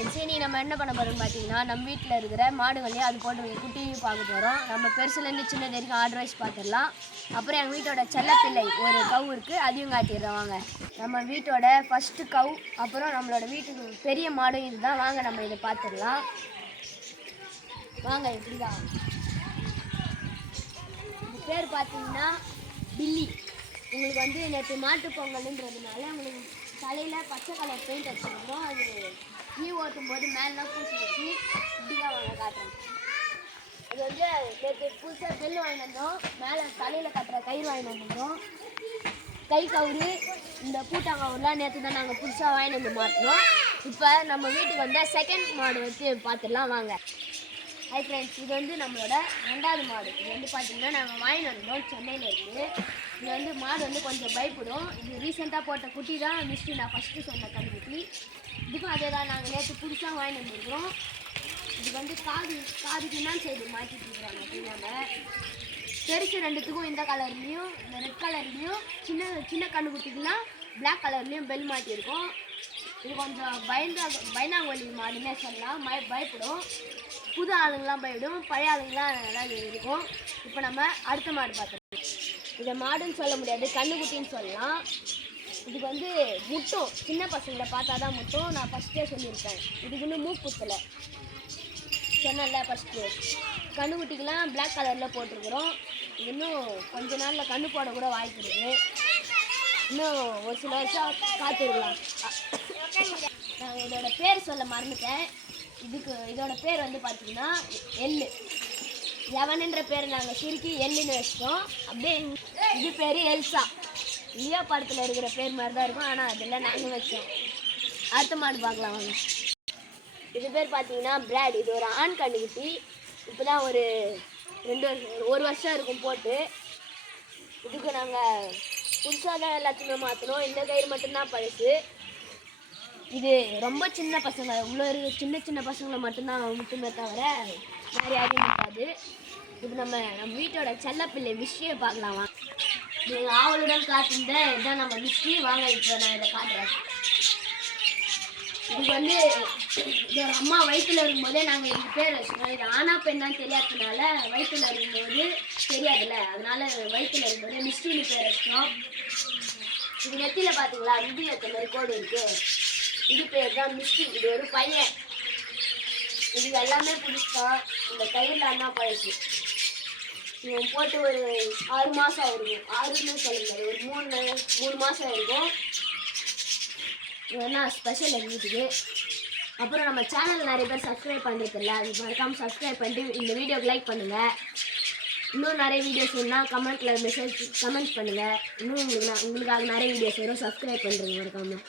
Friends, இன்னைக்கு நம்ம என்ன பண்ண போகிறோம்னு பார்த்தீங்கன்னா, நம்ம வீட்டில் இருக்கிற மாடுகளையும் அது போட்டு குட்டி பார்க்க போகிறோம். நம்ம பெருசுலேருந்து சின்னது வரைக்கும் ஆர்டர் வைஸ் பார்த்துடலாம். அப்புறம் எங்கள் வீட்டோட செல்லப்பிள்ளை ஒரு கவு இருக்குது, அதையும் காட்டிடுறோம் வாங்க. நம்ம வீட்டோட ஃபஸ்ட்டு கவு, அப்புறம் நம்மளோட வீட்டுக்கு பெரிய மாடும் இதுதான். வாங்க நம்ம இதை பார்த்துடலாம் வாங்க. இப்படிதான் இது பேர் பார்த்தீங்கன்னா பில்லி. உங்களுக்கு வந்து நேற்று மாட்டு பொங்கல்ன்றதுனால உங்களுக்கு தலையில் பச்சை கலர் பெயிண்ட் வச்சுருக்கோம். அது ஈ ஓட்டும் போது மேலாம் பூசி வச்சு இப்படிதான் வாங்க காட்டுறோம். இது வந்து நேற்று புதுசாக பெல் வாங்கிட்டு வந்தோம், மேலே தலையில் கட்டுற கயிறு வாங்கிட்டு வந்தோம். கை கவுரு இந்த பூட்டாங்கவுரெலாம் நேற்று தான் நாங்கள் புதுசாக வாங்கிட்டு வந்து மாட்டினோம். இப்போ நம்ம வீட்டுக்கு வந்தால் செகண்ட் மாடு வச்சு பார்த்துடலாம் வாங்க. ஹை ஃப்ரெண்ட்ஸ், இது வந்து நம்மளோட 2வது மாடு. இது வந்து பார்த்திங்கன்னா நாங்கள் வாங்கிட்டு வந்தோம், சென்னையில் இருக்குது. இது வந்து மாடு வந்து கொஞ்சம் பயப்படும். இது ரீசெண்டாக போட்ட குட்டி தான் மிஸ்டி, நான் ஃபஸ்ட்டு சொன்ன கண்டுக்குட்டி. இதுக்கும் அதே தான், நாங்கள் நேற்று புதுசாக வாங்கிட்டு வந்துருக்கோம். இது வந்து காதுக்கு தான் சைடு மாற்றிட்டு இருக்கிறாங்க அப்படின்னாங்க. பெருசு ரெண்டுத்துக்கும் இந்த கலர்லேயும் இந்த ரெட் கலர்லேயும், சின்ன கண்டுக்குட்டிக்கெலாம் பிளாக் கலர்லேயும் பெல் மாட்டியிருக்கோம். இது கொஞ்சம் பயந்தாங்கோலி மாடுன்னே சொல்லலாம். பயப்படும். புது ஆளுங்களாம் பயப்படும், பழைய ஆளுங்களாம் நல்லா இருக்கும். இப்போ நம்ம அடுத்த மாடு பார்த்துருக்கோம். இதை மாடுன்னு சொல்ல முடியாது, கண்ணுக்குட்டின்னு சொல்லலாம். இதுக்கு வந்து முட்டும், சின்ன பசங்களை பார்த்தா தான் முட்டும். நான் ஃபஸ்ட்டே சொல்லியிருக்கேன். இதுக்கு இன்னும் மூக்குத்தலை சொன்னல ஃபஸ்ட்டு. கண்ணுக்குட்டிக்கெலாம் பிளாக் கலரில் போட்டிருக்குறோம். இன்னும் கொஞ்ச நாளில் கண்ணு போட கூட வாய்ப்பு இருக்குது. இன்னும் ஒரு சில வருஷம் காத்திருக்கலாம். நான் இதோட பேர் சொல்ல மறந்துட்டேன். இதோட பேர் வந்து பார்த்தீங்கன்னா லெவனுன்ற பேர் நாங்கள் சுருக்கி எல்லுன்னு வச்சிட்டோம். அப்படியே இது பேர் எல்சா. லியோ படத்தில் இருக்கிற பேர் மாதிரி தான் இருக்கும், ஆனால் அதில் நாங்கள் வச்சோம். அடுத்த மாடு பார்க்கலாம் வாங்க. இது பேர் பார்த்தீங்கன்னா பிராட். இது ஒரு ஆண் கண்டுக்குட்டி. இப்போ தான் ஒரு 1 வருஷம் இருக்கும் போட்டு. இதுக்கு நாங்கள் புதுசாக தான் எல்லாத்தையுமே மாற்றணும். இந்த கயிறு மட்டும்தான் பழசு. இது ரொம்ப சின்ன பசங்க, இவ்வளோ சின்ன பசங்களை மட்டும்தான் முட்டுமே தவிர வேறு யாரையும் இருக்காது. இப்போ நம்ம வீட்டோட செல்லப்பிள்ளை விஷயை பார்க்கலாமா. நீங்கள் ஆவலுடன் காத்திருந்த இதுதான் நம்ம விஷி. வாங்க இப்போ நான் இதை காட்டுறேன். இது வந்து இதோட அம்மா வயிற்றுல இருக்கும்போதே நாங்கள் இதுக்கு பேர் வச்சுக்கோம். இது ஆனா பெண்ணான்னு தெரியாததுனால, வயிற்றுல இருக்கும்போது தெரியாதுல்ல, அதனால வயிற்றுல இருக்கும்போதே மிஸ்டின்னு பேர் வச்சோம். இது நெத்தியில் பார்த்தீங்களா, நிதி ஏற்ற மாதிரி கோடு இருக்குது. இது பேர் தான் மிஸ்டி. இது ஒரு பையன். இது எல்லாமே பிடிச்சோம். இந்த கயிறில் தான் பழசு. இவன் போட்டு ஒரு 6 மாதம் இருக்கும். 6ன்னு சொல்லுங்க, ஒரு 3 மாதம் இருக்கும். இதுனா ஸ்பெஷல் எங்கள் வீட்டுக்கு. அப்புறம் நம்ம சேனல் நிறைய பேர் சப்ஸ்கிரைப் பண்ணுறதில்ல, அது மறக்காமல் சப்ஸ்கிரைப் பண்ணிட்டு இந்த வீடியோக்கு லைக் பண்ணுங்கள். இன்னும் நிறைய வீடியோஸ் வேணுன்னா கமெண்ட் பண்ணுங்கள். இன்னும் உங்களுக்காக நிறைய வீடியோஸ் வரும். சப்ஸ்கிரைப் பண்ணுறேங்க மறக்காமல்.